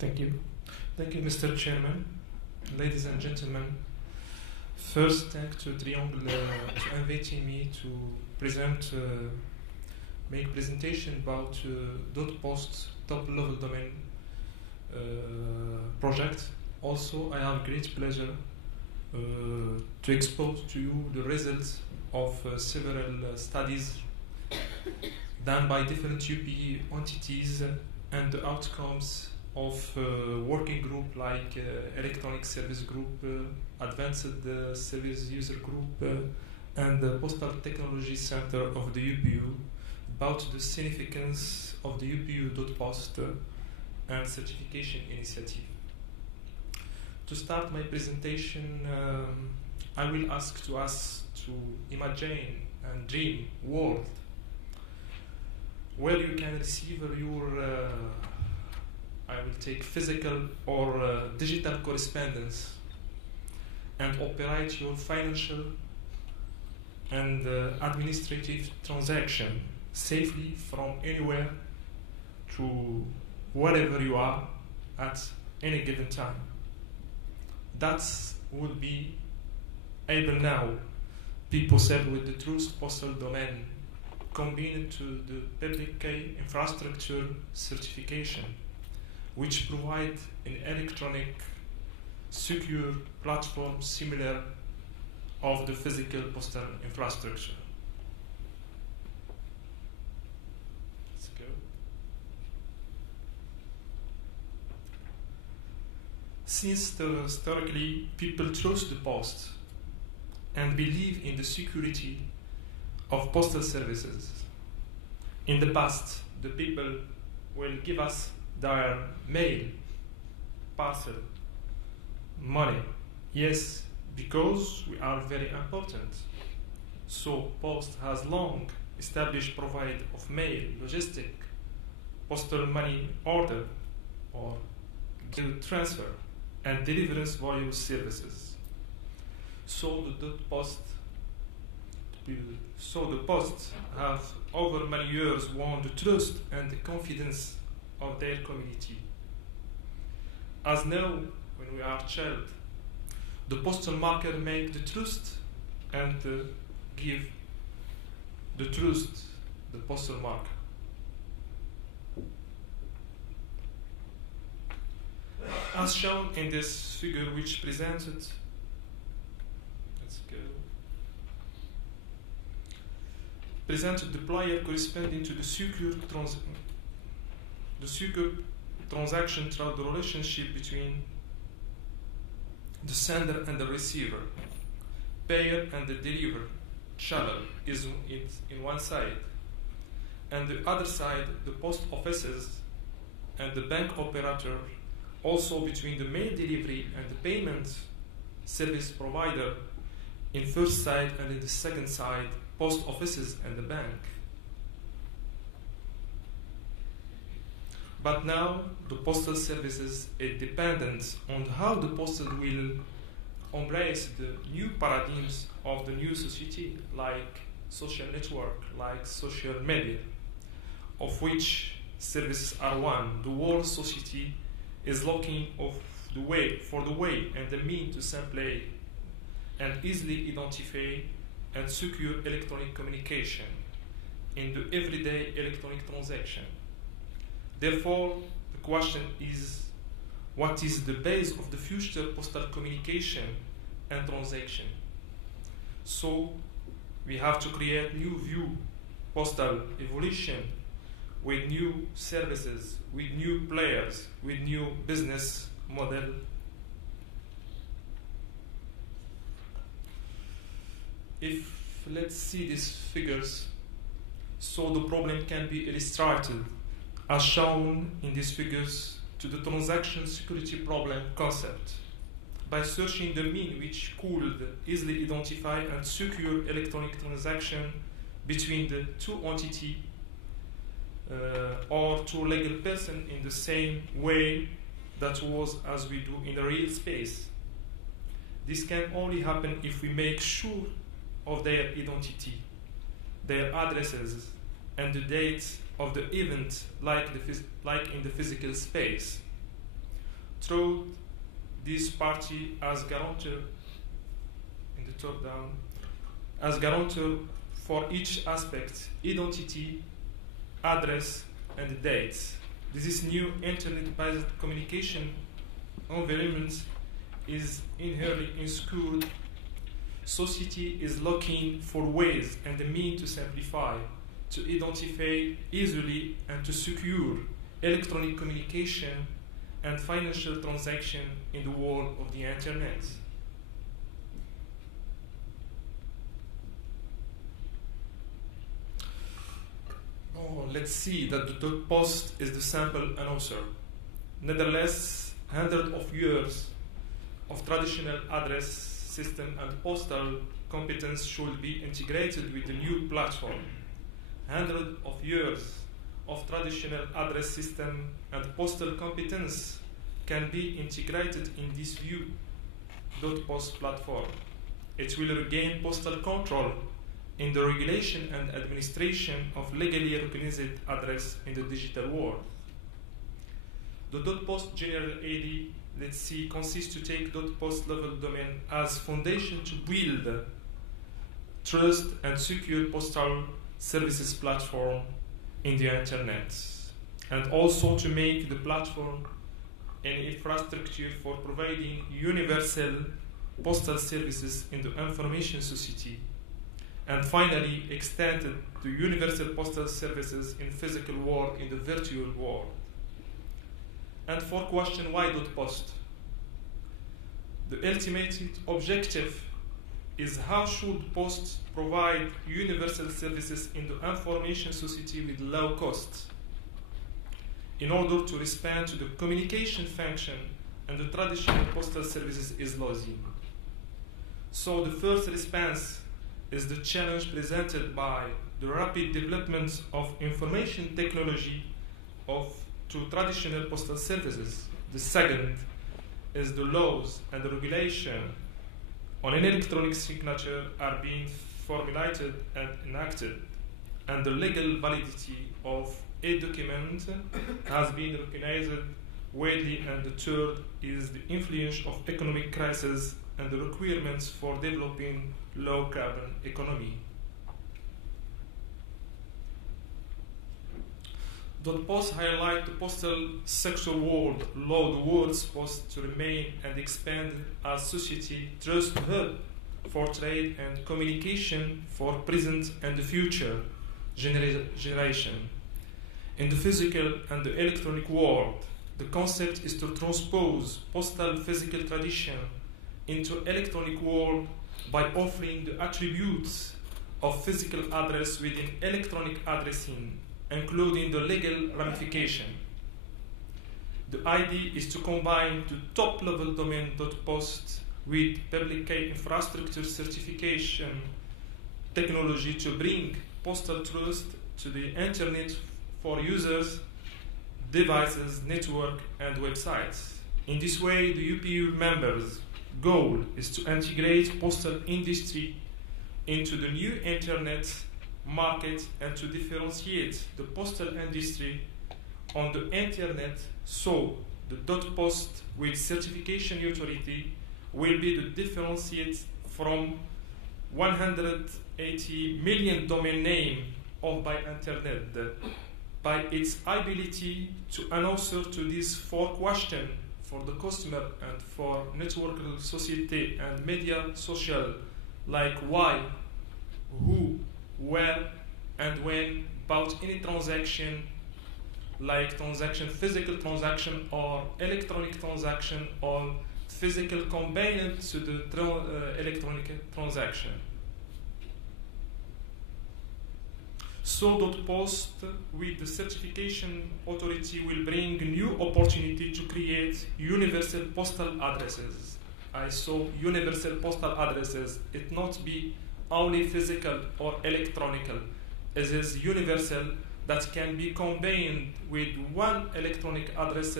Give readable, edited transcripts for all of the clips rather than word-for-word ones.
Thank you. Thank you, Mr. Chairman. Ladies and gentlemen, first, thank to Triangle to inviting me to present, make presentation about DotPost top-level domain project. Also, I have great pleasure to expose to you the results of several studies done by different UPE entities and the outcomes of working group like Electronic Service Group, Advanced Service User Group, and the Postal Technology Center of the UPU about the significance of the UPU DotPost and certification initiative. To start my presentation, I will ask to us to imagine and dream world where you can receive your I will take physical or digital correspondence and operate your financial and administrative transaction safely from anywhere to wherever you are at any given time. That would be able now be possible with the Trust Postal Domain combined to the public key infrastructure certification, which provide an electronic secure platform similar of the physical postal infrastructure. Let's go. Since historically people trust the post and believe in the security of postal services, in the past the people will give us their mail, parcel, money. Yes, because we are very important. So Post has long established provider of mail, logistic, postal money order, or transfer and deliverance volume services. So the Post have over many years won the trust and the confidence of their community. As now, when we are child, the postal marker make the trust and give the trust the postal marker. As shown in this figure which presented, let's go, presented the player corresponding to the secure transaction through the relationship between the sender and the receiver. Payer and the deliver channel is in one side, and the other side the post offices and the bank operator, also between the mail delivery and the payment service provider in first side, and in the second side post offices and the bank. But now the postal services are dependent on how the postal will embrace the new paradigms of the new society, like social network, like social media, of which services are one. The whole society is looking for the way and the mean to simply and easily identify and secure electronic communication in the everyday electronic transaction. Therefore, the question is, what is the base of the future postal communication and transaction? So, we have to create new view postal evolution with new services, with new players, with new business model. If let's see these figures, so the problem can be illustrated as shown in these figures to the transaction security problem concept by searching the mean which could easily identify and secure electronic transaction between the two entities or two legal person in the same way that was as we do in the real space. This can only happen if we make sure of their identity, their addresses, and the dates of the event like in the physical space. through this party as guarantor, in the top down, as guarantor for each aspect: identity, address, and dates. This new internet-based communication environment is inherently insecure. Society is looking for ways and the means to simplify, to identify easily, and to secure electronic communication and financial transaction in the world of the internet. Let's see that the DotPost is the sample announcer. Nevertheless, hundreds of years of traditional address system and postal competence should be integrated with the new platform. Hundreds of years of traditional address system and postal competence can be integrated in this new DotPost platform. It will regain postal control in the regulation and administration of legally recognized address in the digital world. The DotPost general idea, let's see, consists to take DotPost level domain as foundation to build trust and secure postal services platform in the internet, and also to make the platform an infrastructure for providing universal postal services in the information society, and finally extended to universal postal services in physical world in the virtual world. And for question, why DotPost? The ultimate objective is how should Post provide universal services in the information society with low cost in order to respond to the communication function and the traditional postal services is losing. So the first response is the challenge presented by the rapid development of information technology to traditional postal services. The second is the laws and the regulation on an electronic signature are being formulated and enacted, and the legal validity of a document has been recognized widely, and the third is the influence of economic crisis and the requirements for developing low carbon economy. DotPost highlight the postal sector world, allow the world's post to remain and expand as society trust hub for trade and communication for present and the future generation. In the physical and the electronic world, the concept is to transpose postal physical tradition into electronic world by offering the attributes of physical address within electronic addressing, including the legal ramification. The idea is to combine the top-level domain DotPost with public key infrastructure certification technology to bring postal trust to the internet for users, devices, network, and websites. In this way, the UPU members' goal is to integrate postal industry into the new internet market and to differentiate the postal industry on the internet, so the DotPost with certification authority will be the differentiate from 180 million domain name owned by internet by its ability to answer to these four questions for the customer and for network society and media social, like why, who, where, and when, about any transaction, like transaction, physical transaction or electronic transaction or physical combined to the electronic transaction. So DotPost with the certification authority will bring a new opportunity to create universal postal addresses. I saw universal postal addresses. It not be only physical or electronic. It is universal that can be combined with one electronic address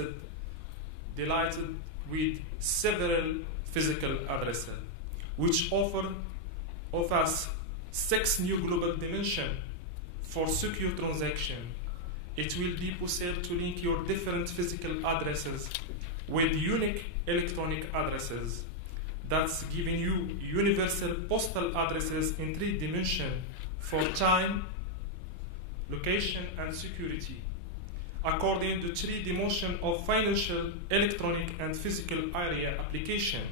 delighted with several physical addresses, which offers 6 new global dimensions for secure transaction. It will be possible to link your different physical addresses with unique electronic addresses. That's giving you universal postal addresses in 3 dimensions for time, location, and security, according to 3 dimensions of financial, electronic, and physical area application.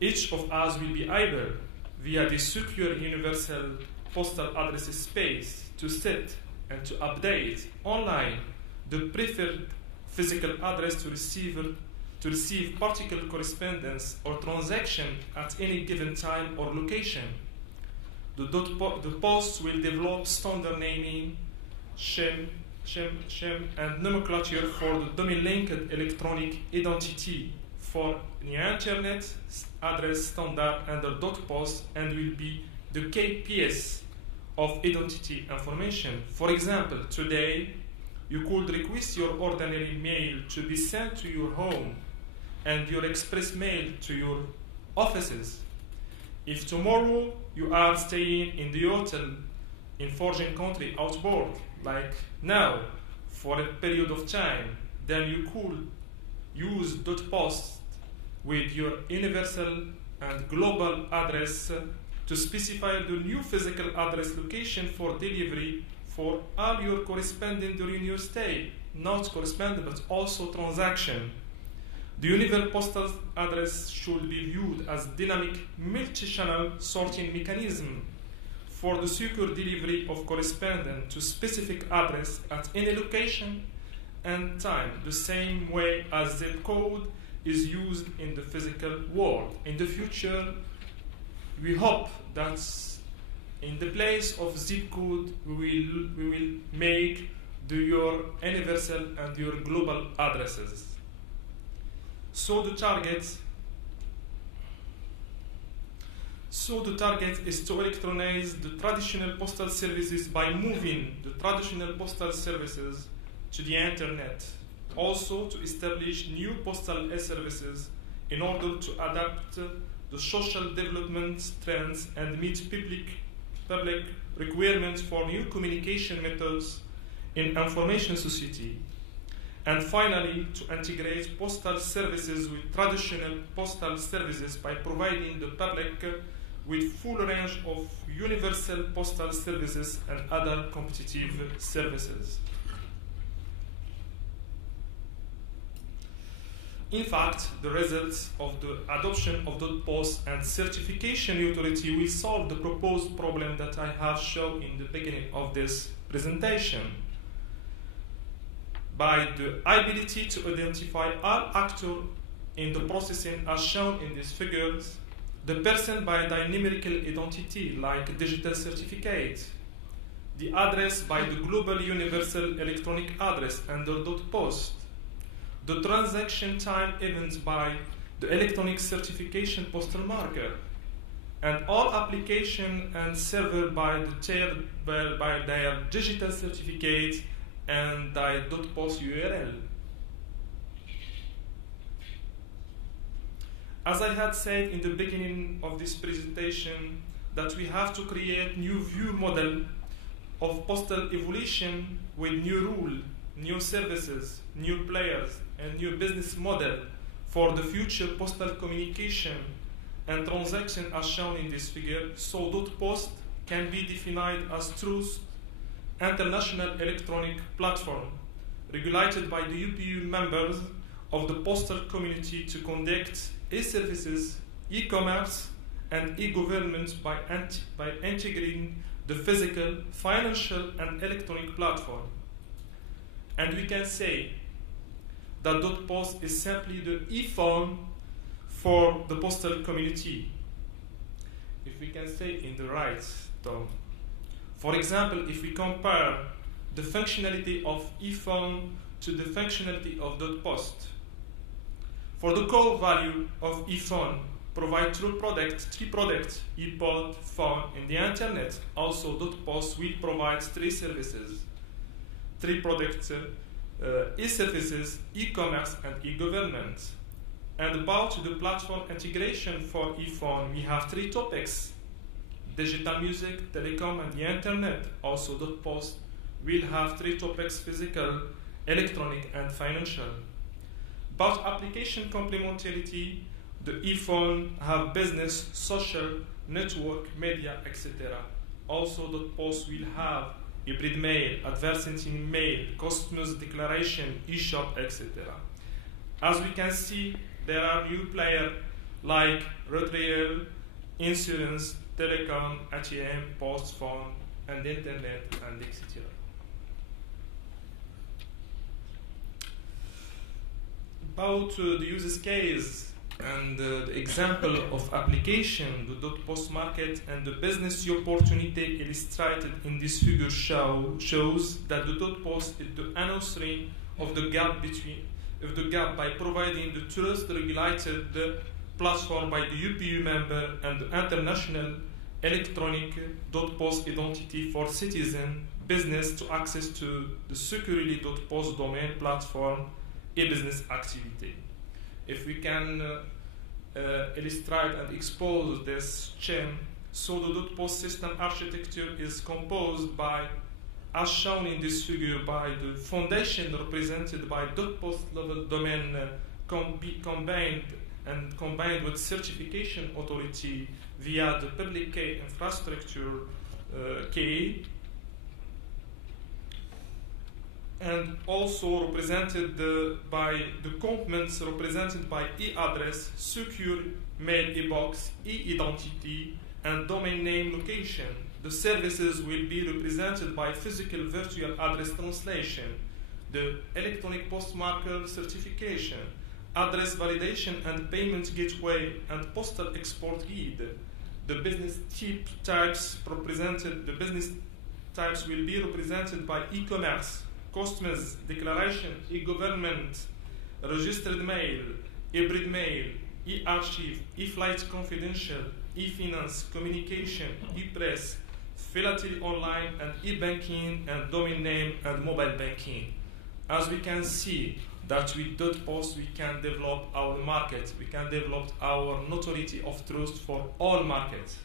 Each of us will be able, via the secure universal postal address space, to set and to update online the preferred physical address to receive particular correspondence or transaction at any given time or location. The post will develop standard naming, SHIM, and nomenclature for the domain-linked electronic identity for the Internet address standard under DotPost, and will be the KPS of identity information. For example, today you could request your ordinary mail to be sent to your home and your express mail to your offices. If tomorrow you are staying in the hotel in foreign country outboard, like now, for a period of time, then you could use DotPost with your universal and global address to specify the new physical address location for delivery for all your correspondence during your stay, not correspondence but also transaction. The universal postal address should be viewed as dynamic multi-channel sorting mechanism for the secure delivery of correspondence to specific address at any location and time, the same way as zip code is used in the physical world. In the future, we hope that in the place of zip code, we will make your universal and your global addresses. So the target is to electronize the traditional postal services by moving the traditional postal services to the Internet. Also to establish new postal services in order to adapt the social development trends and meet public requirements for new communication methods in information society. And finally, to integrate postal services with traditional postal services by providing the public with full range of universal postal services and other competitive services. In fact, the results of the adoption of DotPost and certification authority will solve the proposed problem that I have shown in the beginning of this presentation. By the ability to identify all actors in the processing as shown in these figures, the person by the numerical identity like digital certificate, the address by the global universal electronic address under DotPost, the transaction time events by the electronic certification postal marker, and all application and server by their digital certificate and the DotPost URL. As I had said in the beginning of this presentation, that we have to create new view model of postal evolution with new rule, new services, new players, and new business model for the future postal communication and transaction as shown in this figure, so DotPost can be defined as true international electronic platform regulated by the UPU members of the postal community to conduct e-services, e-commerce, and e-government by integrating the physical, financial, and electronic platform. And we can say that DotPost is simply the e-form for the postal community. If we can say in the right term. For example, if we compare the functionality of e-form to the functionality of DotPost, for the core value of e-form, provide three products, ePod, phone, and the Internet. Also, DotPost will provide 3 services, 3 products, e-services, e-commerce, and e-government. And about the platform integration for e-phone, we have 3 topics: digital music, telecom, and the Internet. Also, DotPost will have 3 topics: physical, electronic, and financial. About application complementarity, the ePhone have business, social, network, media, etc. Also, DotPost will have hybrid mail, advertising mail, customers declaration, eShop, etc. As we can see, there are new players like retail, insurance, telecom, ATM, post, phone, and internet, and etc. About the use case and the example of application, the DotPost market and the business opportunity illustrated in this figure shows that the DotPost is the answering of the gap by providing the trust-regulated platform by the UPU member and the international electronic DotPost identity for citizen business to access to the securely DotPost domain platform e-business activity. If we can illustrate and expose this chain, so the DotPost system architecture is composed by, as shown in this figure, by the foundation represented by DotPost level domain combined with certification authority via the public key infrastructure key, and also represented by the components represented by e-address, secure mail e-box, e-identity, and domain name location. The services will be represented by physical virtual address translation, the electronic postmarker certification, address validation and payment gateway, and postal export guide. The business types will be represented by e-commerce, customers declaration, e-government, registered mail, hybrid mail, e-archive, e-flight confidential, e-finance, communication, e-press, philately online, and e-banking, and domain name and mobile banking. As we can see that with DotPost we can develop our market, we can develop our notoriety of trust for all markets.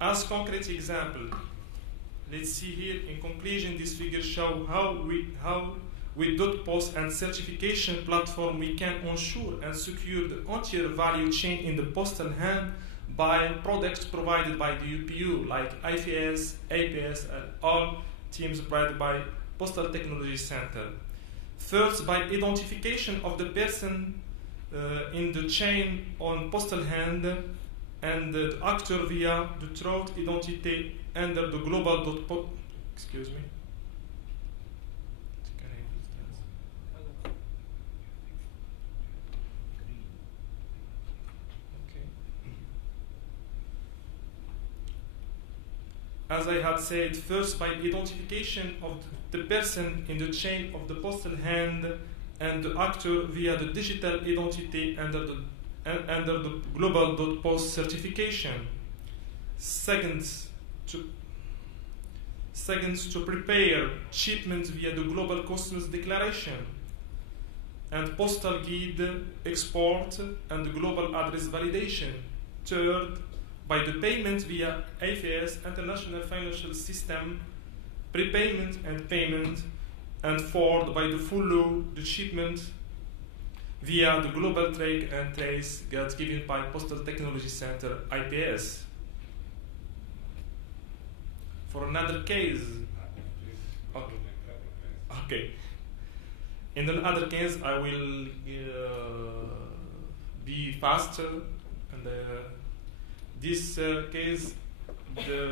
As concrete example, let's see here in conclusion, this figure show how with DotPost and certification platform we can ensure and secure the entire value chain in the postal hand by products provided by the UPU like IFS, APS, and all teams provided by Postal Technology Center. First, by identification of the person in the chain on postal hand and the actor via the throat identity under the global DotPost. Excuse me. As I had said, first by identification of the person in the chain of the postal hand and the actor via the digital identity under the global DotPost certification. Second, to prepare shipments via the global customs declaration and postal guide export and the global address validation. Third, by the payment via IFS, International Financial System, prepayment and payment, and fourth, by the follow the shipment via the global track and trace that's given by Postal Technology Center, IPS. For another case, okay. In another case, I will be faster, and this case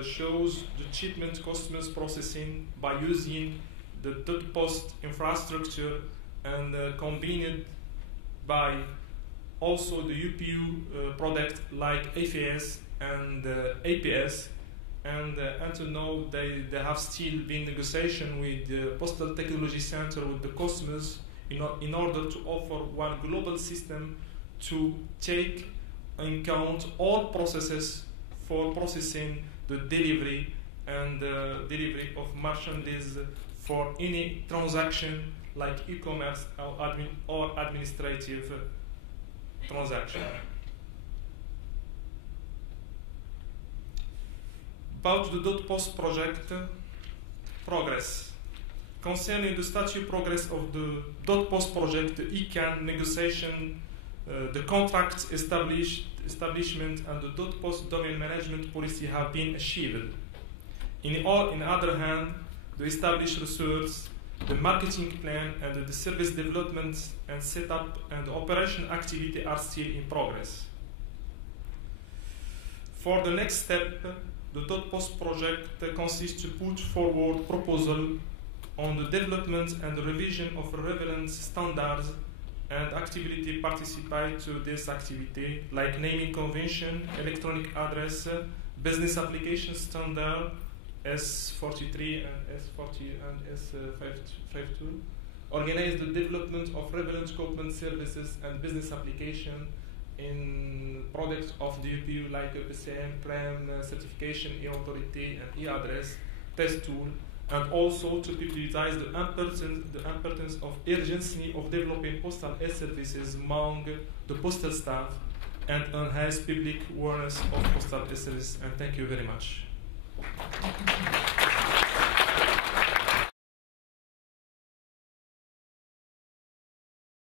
shows the shipment customers processing by using the DotPost infrastructure and combined by also the UPU product like AFS and APS. And until now, they have still been negotiation with the Postal Technology Center with the customers in order to offer one global system to take in count all processes for processing the delivery and delivery of merchandise for any transaction like e-commerce or administrative transaction. About the DotPost project progress. concerning the statute progress of the DotPost project, the ICANN negotiation, the contract establishment, and the DotPost domain management policy have been achieved. In other hand, the established research, the marketing plan, and the service development and setup and operation activity are still in progress. For the next step, the DotPost project consists to put forward proposal on the development and revision of relevant standards and activity participate to this activity, like naming convention, electronic address, business application standard, S43 and S40 and S52, organize the development of relevant government services and business application in products of the UPU like PCM, PREM, certification, e-authority, and e-address, test tool, and also to publicize the importance of urgency of developing postal e-services among the postal staff and enhance public awareness of postal e-services. And thank you very much.